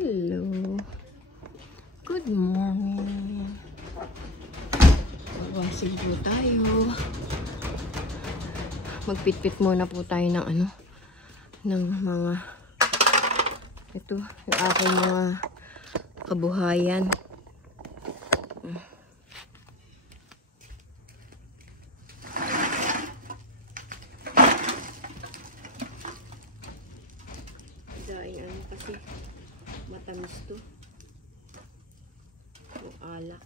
Hello. Good morning. Magwasig po tayo. Magpitpit muna po tayo ng ng mga ito, yung aking mga kabuhayan. Dahil kasi matamis to. Yung alak.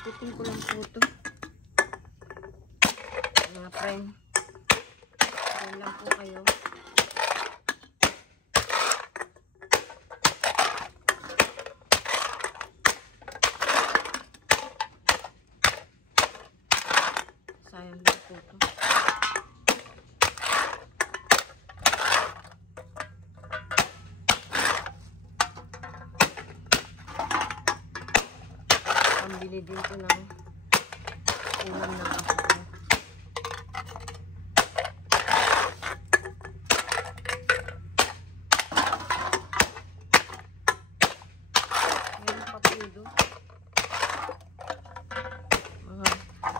Putin ko lang po ito. Mga friend. Ayan lang po kayo. Sayang lang po ito. Pambili din ko ng ulam ng apo ko. Meron pa po ito. Mga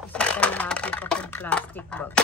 isang kalahati pa po plastic bag.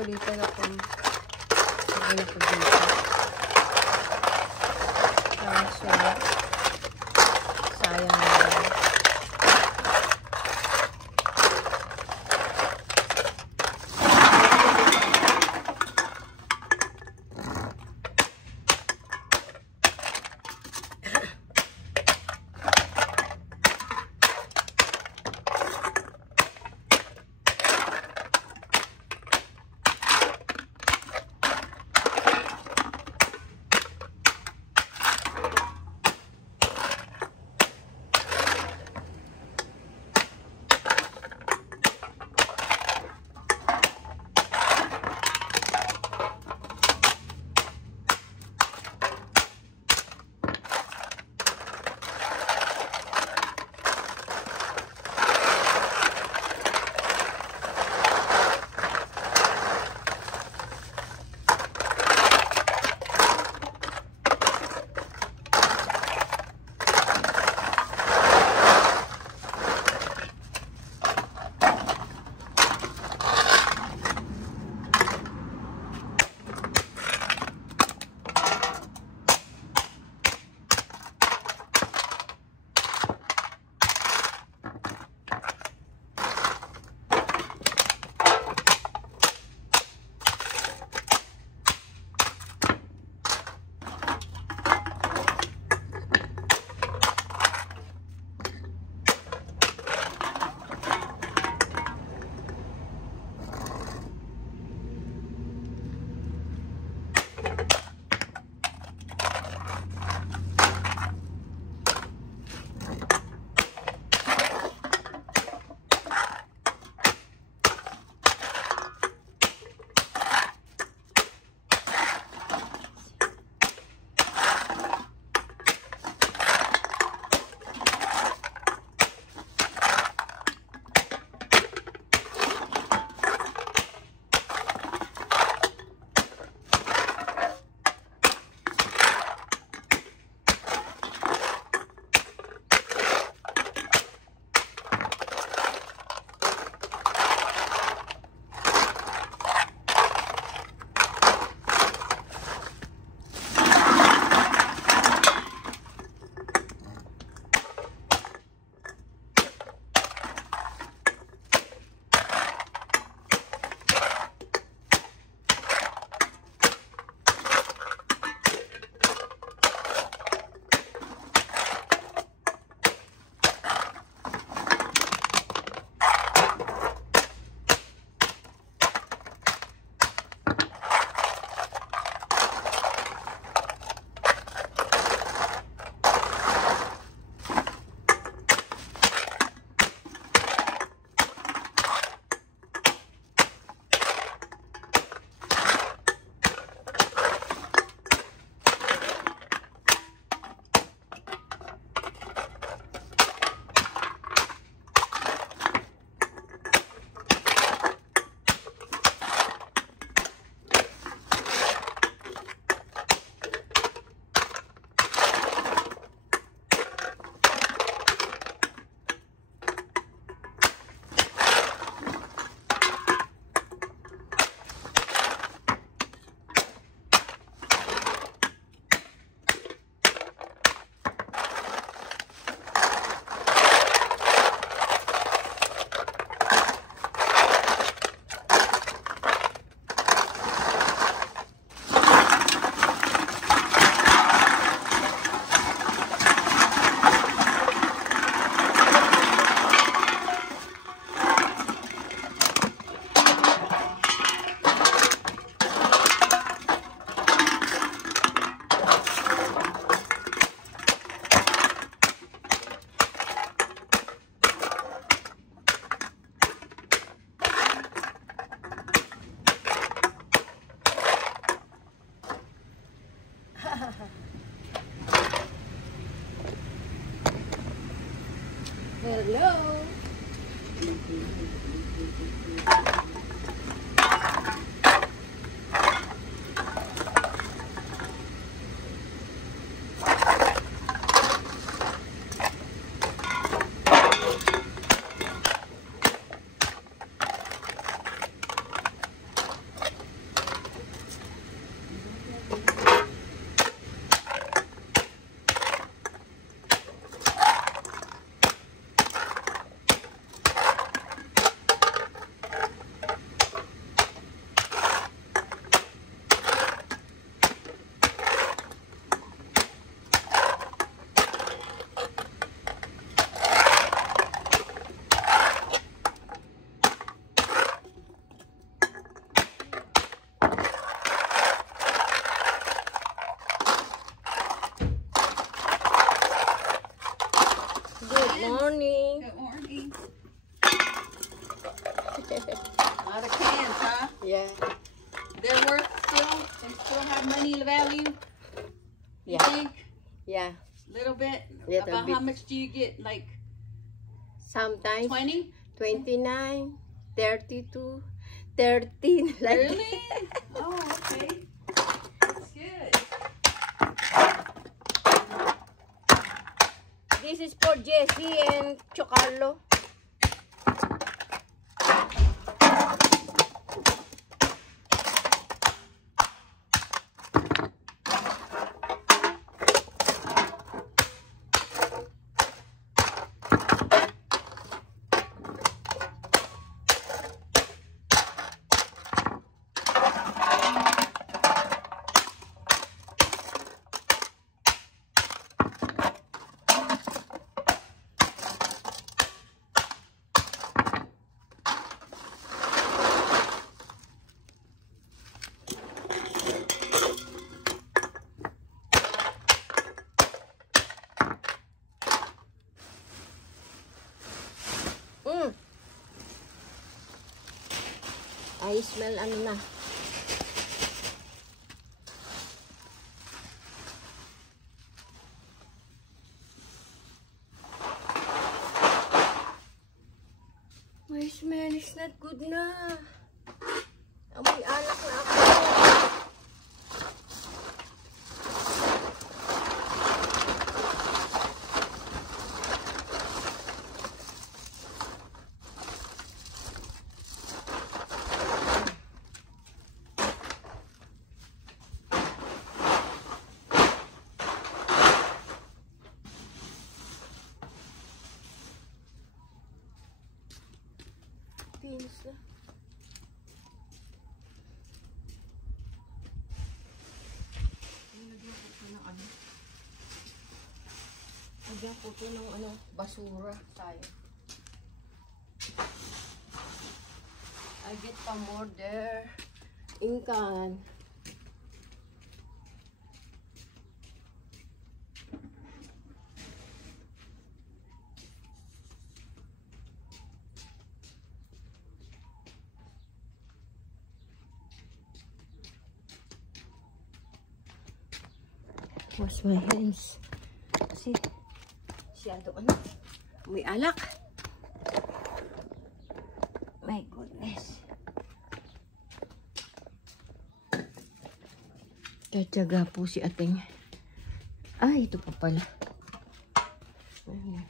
Dito na po. Lagay na po dito. Kaso, sayang na. Hello. Morning. Good morning. A lot of cans, huh? Yeah. They're worth still? They still have money value? You Yeah. think? Yeah. Little bit? Little About bit. how much do you get? Like Sometimes 20? 29, 32, 13. Like Really? Oh, okay. That's good. This is for Jessie and Chocarlo. I smell ano na. My smell is not good na. Amoy alak na ako. Pinis na. Lagyan ko ito ng ano, basura tayo. I get some more there. Inkan. Wash my hands. Kasi, siyado ano, may alak. My goodness. Tatyaga po si ating. Ay, ito pa pala. Ayan.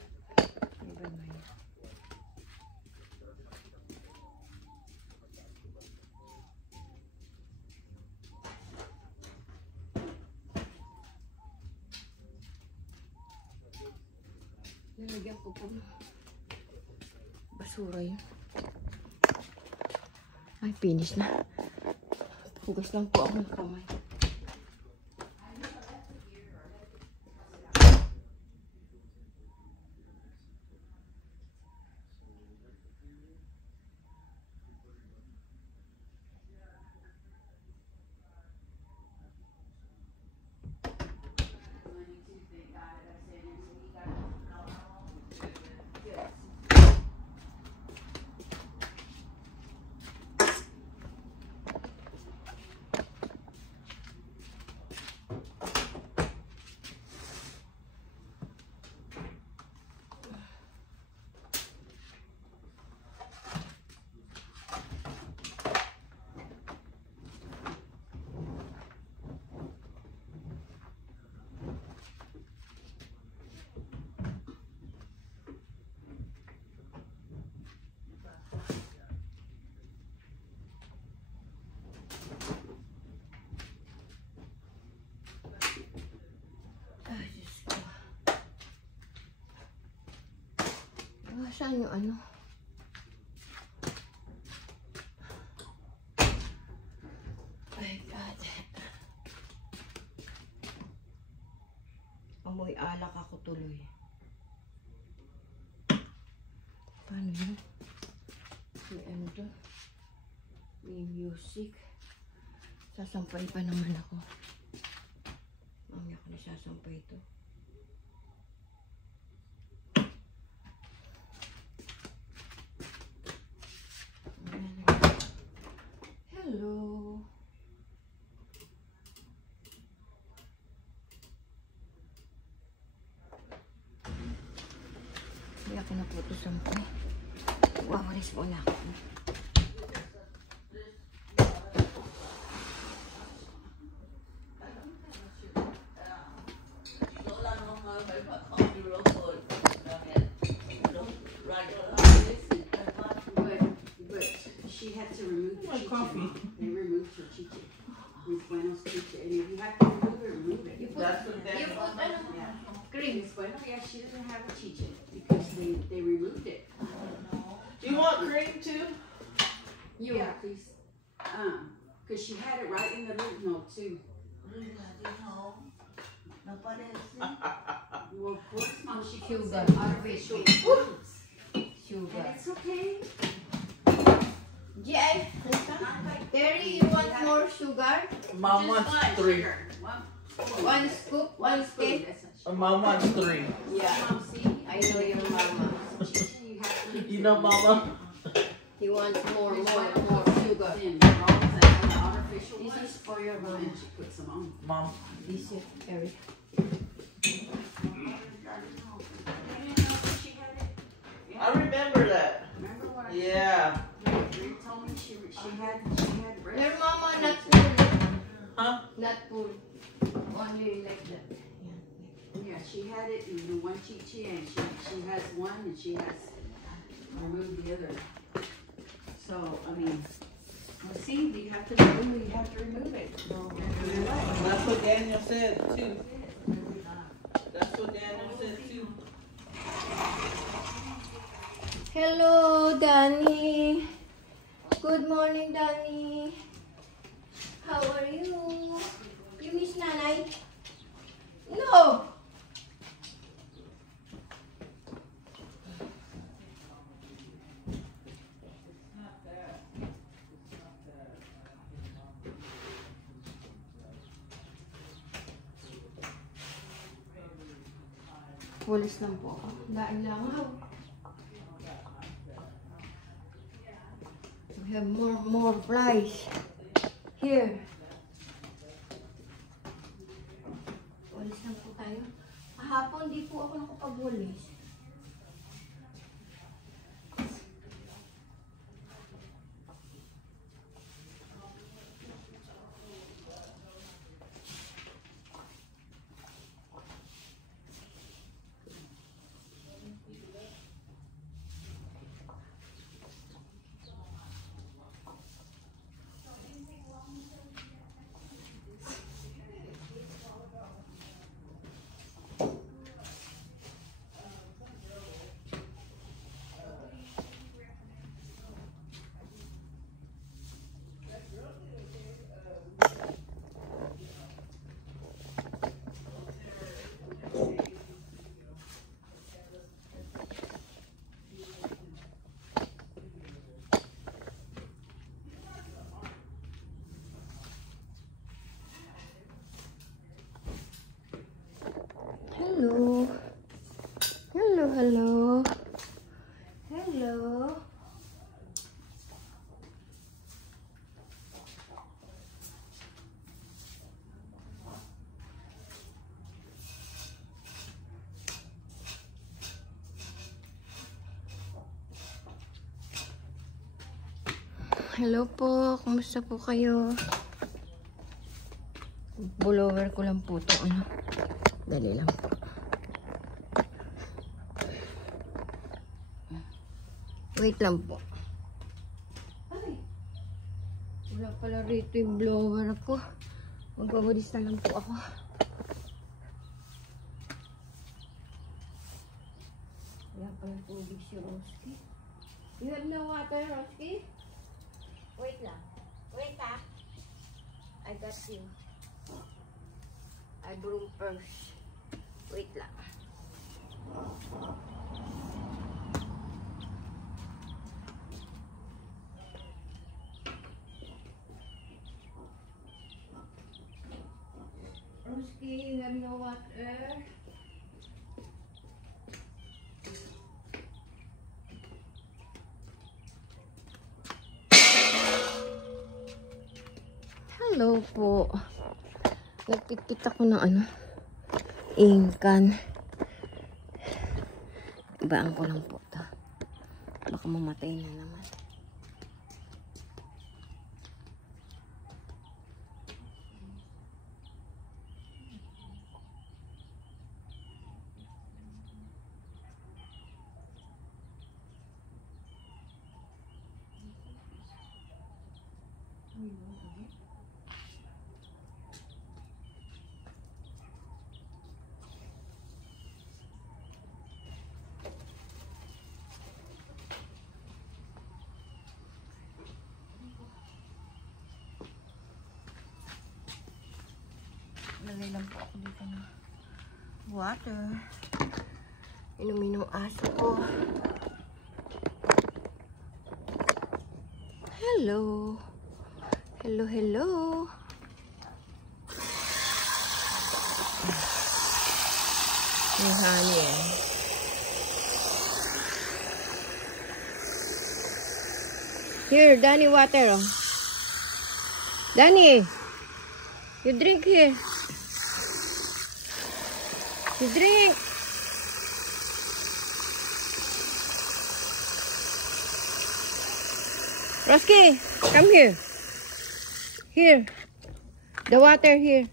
Nalagyan ko po basura yun. Ay, finish na. Hugas lang po ako ng kamay. Saan yung ano? My God. Amoy alak ako tuloy. Paano yun? May ano to? May music. Sasampay pa naman ako. Mamaya ko na sasampay ito. Hello. Hindi ako na po ito sampay. Wawalis muna ako. She had to remove the chiche. They removed her chiche. Miss Bueno's chiche. And if you have to remove it, That's what that yeah. Cream. Miss Bueno, yeah, she doesn't have a chiche because they removed it. Do you want cream too? Yeah, please. Because she had it right in the lymph node too. Well, of course, Mom, she feels Sugar. artificial foods. Sugar. And it's okay. Yeah. Terry, you want more sugar? Mom wants 3. One scoop, one stick. Mom wants 3. Yeah. Mom, see? I know your mama. You have to You know, Mama. He wants more sugar. Artificial This ones. is for your mama. And she puts them on. Mom. This is Terry. I remember that. Remember what I Yeah. They told me she had breast. Your mama not full. Huh? Not full. Only like that. Yeah, she had it in the one chichi and she has one and she has removed the other. So, I mean, well, see, you have to remove it. So, That's what Daniel said too. That's what Daniel said too. Hello, Danny. Good morning, Danny. How are you? You miss Nanay? No. Pulis lang po ako. Dahil lang ako. We have more flies. Here. Walis lang po tayo. Kahapon di po ako nakapagwalis. Hello. Hello, hello. Hello. Hello po. Kumusta po kayo? Blower ko lang po ito. Ano? Dali lang po. Wait lang po. Ay! Wala pala rito yung blower ko. Magwawalis na lang po ako. Wala pala tubig si Roski. You have no water, Roski? Wait lang. Wait ha. I got you. I broom first. Wait lang. Roski, you have no water? Hello po. Nagpitpit ako ng ano, ingkan. Ibaan ko lang po ito. Baka mamatay na naman. Lagay lang po ako dito na water. Inumin ng aso ko. Hello. Hello, hello. May honey eh. Here, Danny, water. Oh. Danny, you drink here. You drink. Roski, come here. Here. The water here.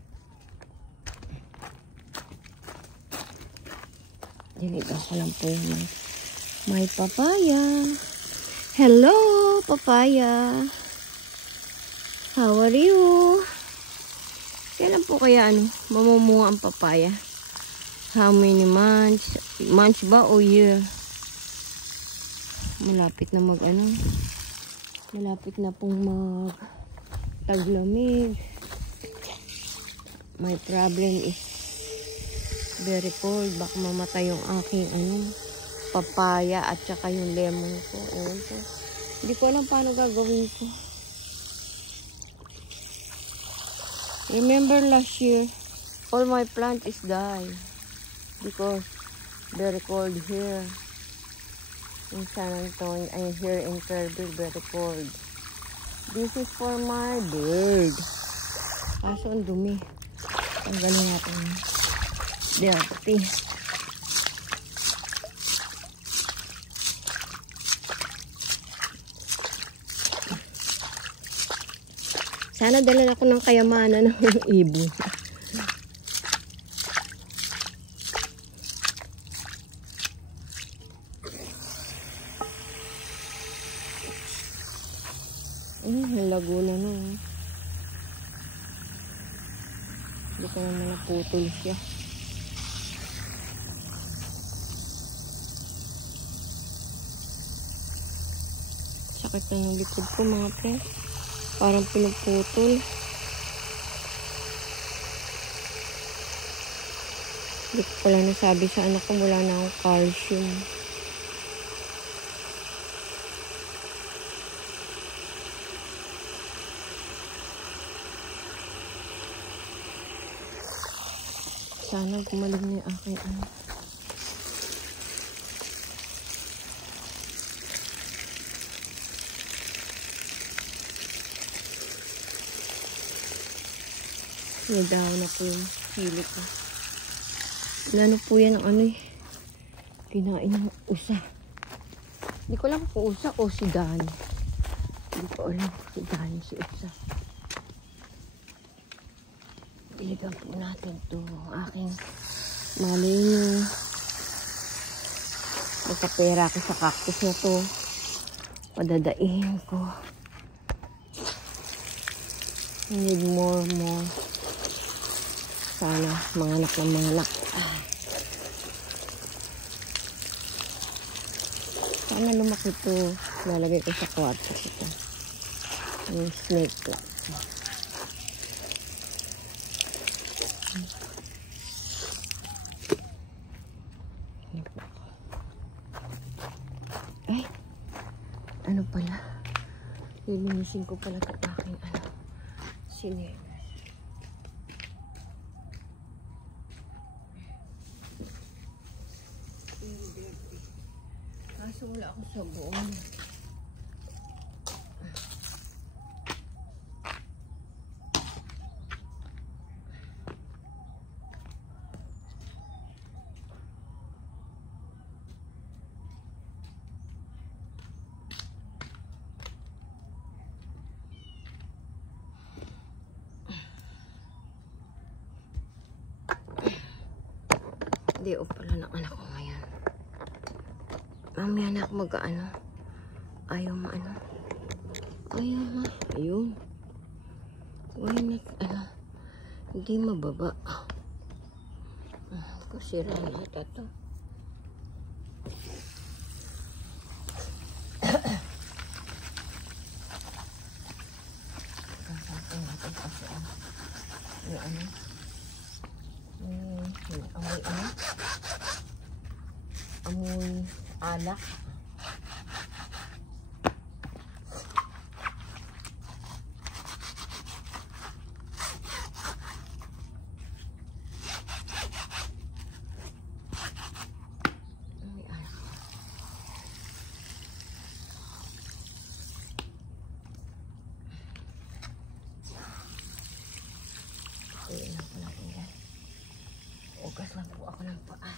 Dito ko lang po yung may papaya. Hello, papaya. How are you? Kailan po kaya mamumunga ang papaya? How many months? Months ba o year? Malapit na malapit na pong taglamig. My problem is very cold. Baka mamatay yung aking papaya at saka yung lemon ko. Ewan ko. Hindi ko alam paano gagawin ko. Remember last year, all my plant is die because very cold here in San Antonio and here in Fairview, very cold. This is for my bird. Kaso ang dumi. Tanggalin natin. Dirty. Sana dalan ako ng kayamanan ng ibon. Laguna na. Hindi ko naman naputol siya. Sakit na ng likod ko mga pre. Parang pinuputol. Hindi ko pala nasabi sa anak ko wala na akong calcium. Sana gumaling na yung aking Nadaw na po yung sili ko. Ano po yan ang kinain ng usa. Hindi ko alam kung usa o si Dani. Hindi ko alam si Dani si usa. Diligan po natin ito aking malino. Magkapera ko sa cactus na to. Padadain ko. I need more. Sana manganak ng manganak. na lumaki to. Lalagay ko sa kwarto ito. Yung snake plant. Ay! Ano pala? Lilinisin ko pala ito aking sinelas. Kaso wala ako sa buong. Day off pala ng anak ko ngayon. Mamaya na ako mag-ano. Ayaw maano. Ayaw ma. Ayun. Why not, hindi mababa. Kusira na ata to. Kasakin natin kasi amoy alak. Ayun lang po natin yan. Ugas lang po ako ng paa.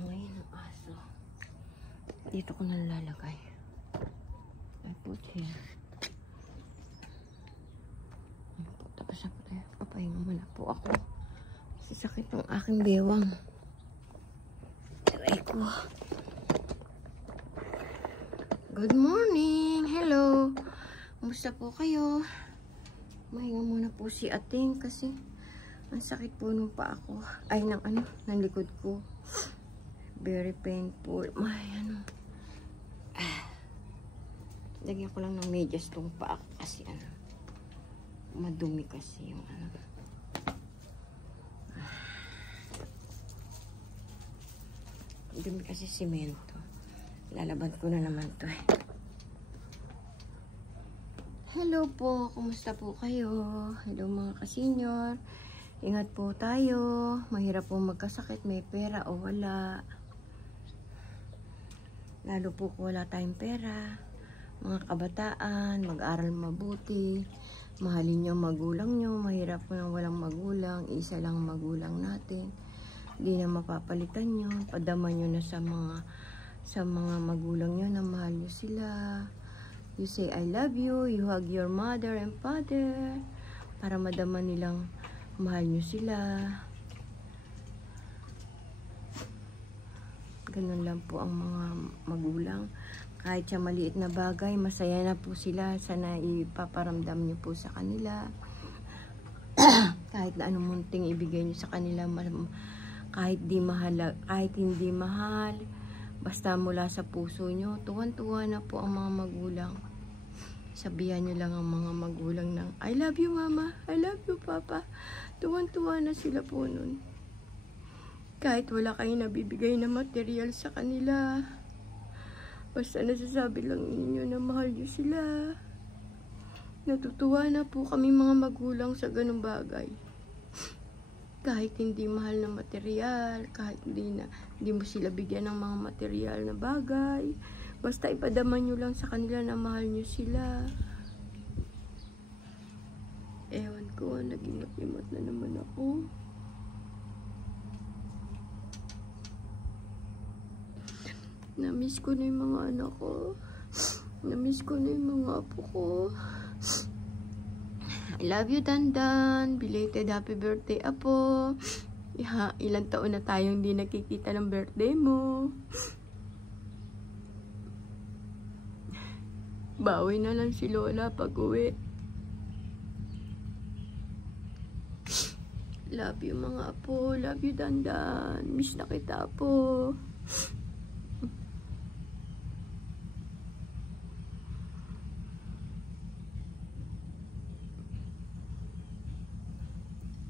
Ngayon ang aso. Dito ko nalalagay. I put here. Tapos na po tayo. Papahinga muna po ako. Sasakit ang aking bewang. Aray ko. Good morning. Hello. Kumusta po kayo? Mahinga muna po si Ating kasi ang sakit po nung pa ako. Ay, ng likod ko. Very painful. Ay, lagyan ko lang ng medyas tong paa kasi madumi kasi yung dumi kasi simento. Lalaban ko na naman to. Hello po. Kumusta po kayo? Hello mga ka-senior. Ingat po tayo. Mahirap po magkasakit. May pera o wala. Lalo po kung wala tayong pera. Mga kabataan, mag-aral mabuti. Mahalin niyo magulang niyo. Mahirap po nang walang magulang. Isa lang magulang natin. Hindi na mapapalitan niyo. Padama niyo na sa mga magulang niyo na mahal niyo sila. You say I love you. You hug your mother and father. Para madama nilang mahal niyo sila. Ganun lang po ang mga magulang. Kahit sa maliit na bagay, masaya na po sila. Sana ipaparamdam niyo po sa kanila. Kahit na anong munting ibigay niyo sa kanila, kahit hindi mahal, basta mula sa puso niyo, tuwan-tuwa na po ang mga magulang. Sabihan niyo lang ang mga magulang ng, I love you mama, I love you papa. Tuwan-tuwa na sila po nun. Kahit wala kayong nabibigay na material sa kanila. Basta nasasabi lang ninyo na mahal niyo sila. Natutuwa na po kami mga magulang sa ganung bagay. Kahit hindi mahal na material, kahit hindi mo sila bigyan ng mga material na bagay. Basta ipadaman nyo lang sa kanila na mahal nyo sila. Ewan ko, nag-imot-imot na naman ako. Na-miss ko na yung mga anak ko. Namiss ko na yung mga apo ko. I love you, Dandan. Belated happy birthday, apo. Ilang taon na tayong hindi nakikita ng birthday mo. Bawi na lang si Lola pag uwi. Love you, mga apo. Love you, Dandan. Miss na kita, apo.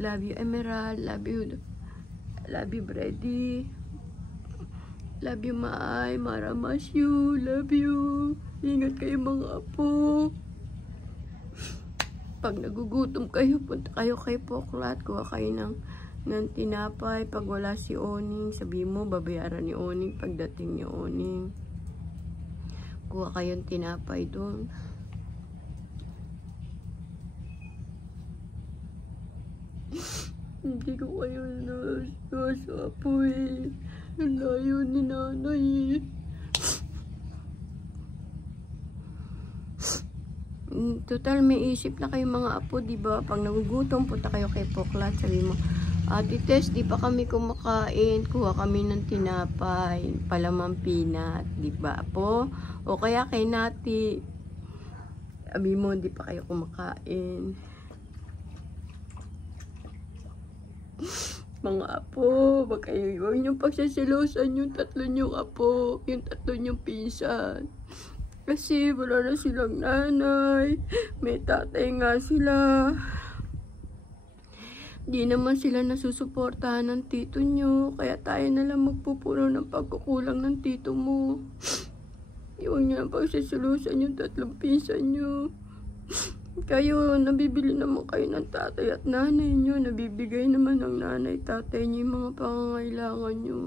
Love you, Emerald. Love you, Brady. Love you, Maay. Maramas you. Love you. Ingat kayo, mga apo. Pag nagugutom kayo, punta kayo kay Poklat. Kuha kayo ng tinapay. Pag wala si Oning, sabi mo, babayaran ni Oning pagdating ni Oning. Kuha kayong tinapay doon. Hindi ko kayo nasa po eh. Ang layo ni nanay eh. Total, may isip na kayo mga apo, diba? Pag nagugutom, punta kayo kay Poklat. Sabi mo, Ate Tess, di pa kami kumakain. Kuha kami ng tinapay, palamang peanut, diba po? O kaya kay Nati. Sabi mo, di pa kayo kumakain. Mga apo, huwag niyong pagsasilosan yung tatlo niyong apo, yung tatlo niyong pinsan. Kasi wala na silang nanay, may tatay nga sila. Di naman sila nasusuportahan ng tito niyo, kaya tayo na lang magpupuno ng pagkukulang ng tito mo. Huwag niyo nang pagsasilosan yung tatlong pinsan niyo. Kayo, nabibili naman kayo ng tatay at nanay nyo. Nabibigay naman ng nanay, tatay nyo yung mga pangangailangan nyo.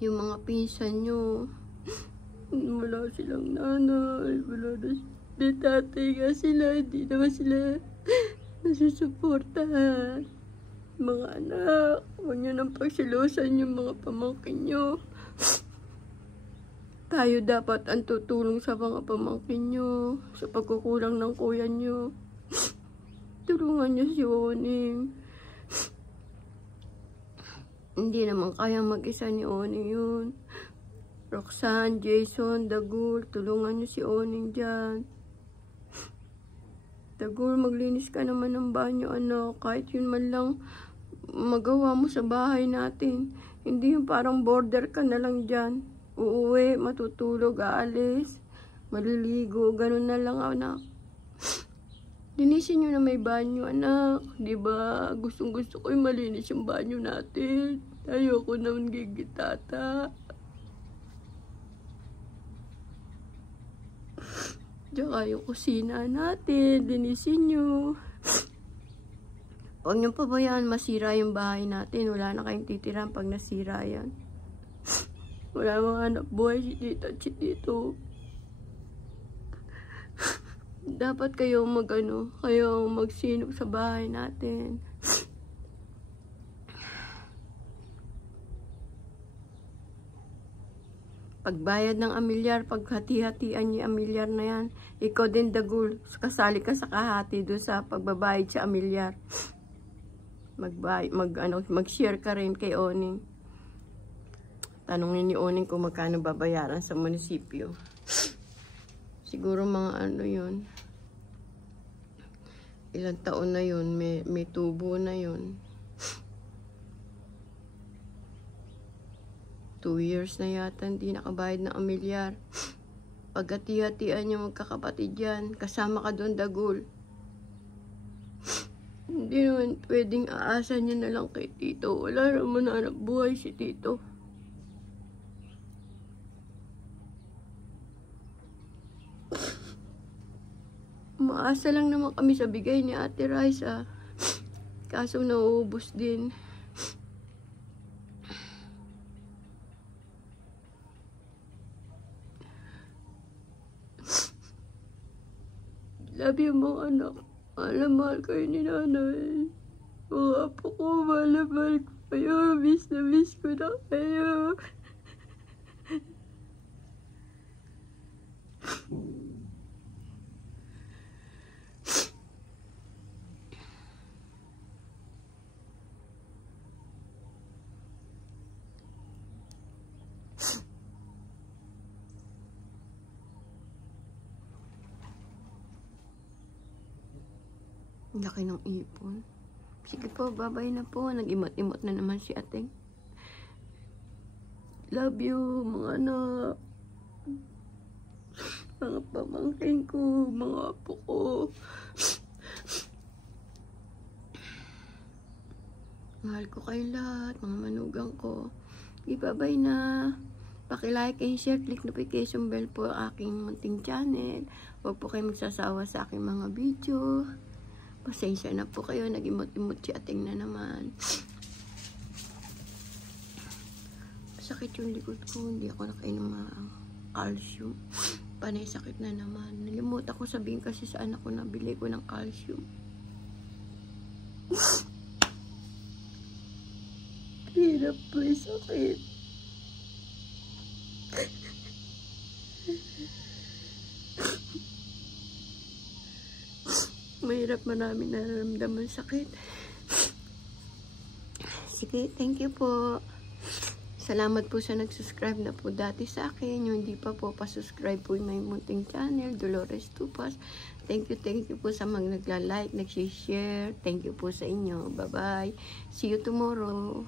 Yung mga pinsan nyo, wala silang nanay, wala na may tatay nga sila, hindi naman sila nasusuportahan. Mga anak, huwag nyo nang pagsilusan yung mga pamangkin nyo. Tayo dapat ang tutulong sa mga pamangkin nyo, sa pagkukulang ng kuya nyo. Tulungan nyo si Oning. Hindi naman kayang mag-isa ni Oning yun. Roxanne, Jason, Dagul, tulungan nyo si Oning dyan. Dagul, maglinis ka naman ng banyo, anak. Kahit yun man lang magawa mo sa bahay natin. Hindi yung parang border ka na lang dyan. Uuwi, matutulog, aalis, maliligo, ganun na lang, anak. Linisin nyo na may banyo, anak. Diba? Gustong-gusto ko yung malinis yung banyo natin. Ayoko naman gigitata. Tsaka yung kusina natin, linisin nyo. Huwag nyo pabayaan, masira yung bahay natin. Wala na kayong titiran pag nasira yan. Wala mga anak buhay si tita at si tito. Dapat kayo kayong magsinop sa bahay natin. Pagbayad ng amilyar, paghati-hatian niyo yung amilyar na yan. Ikaw din, Dagul, kasali ka sa kahati doon sa pagbabayad sa amilyar. Mag-share ka rin kay Oning. Tanungin ni Oning kung magkano babayaran sa munisipyo. Siguro mga yun. Ilang taon na yun. May tubo na yun. 2 years na yata hindi nakabayad ng amilyar. Pagkati-hatian niyo magkakapatid yan. Kasama ka doon, Dagul. Hindi naman pwedeng aasa niya na lang kay tito. Wala naman anak buhay si tito. Maasa lang naman kami sa bigay ni Ate Raisa. Kaso nauubos din. Love you mga anak. Mahal kayo ni nanay. Mga apo ko, mahal ko kayo. Miss na miss ko na kayo. Laki ng ipon. Sige po, bye-bye na po. Nag-imot-imot na naman si ating. Love you, mga anak. Mga pamangkin ko, mga apo ko. Mahal ko kayong lahat, mga manugang ko. Bye-bye na. Paki-like and share, click notification bell po aking munting channel. Huwag po kayo magsasawa sa aking mga video. Pasensya na po kayo, nag-imot-imot si ating na naman. Sakit yung likod ko, hindi ako nakainom ng calcium. Panay sakit na naman. Nalimutan ko sabihin kasi sa anak ko na bili ko ng calcium. Hirap po yung sakit. Mahirap, maraming nararamdaman sakit. Sige, thank you po. Salamat po sa nag-subscribe na po dati sa akin. Yung hindi pa po, pa-subscribe po yung may munting channel, Dolores Tupas. Thank you po sa mga nagla-like, nag-share. Thank you po sa inyo. Bye-bye. See you tomorrow.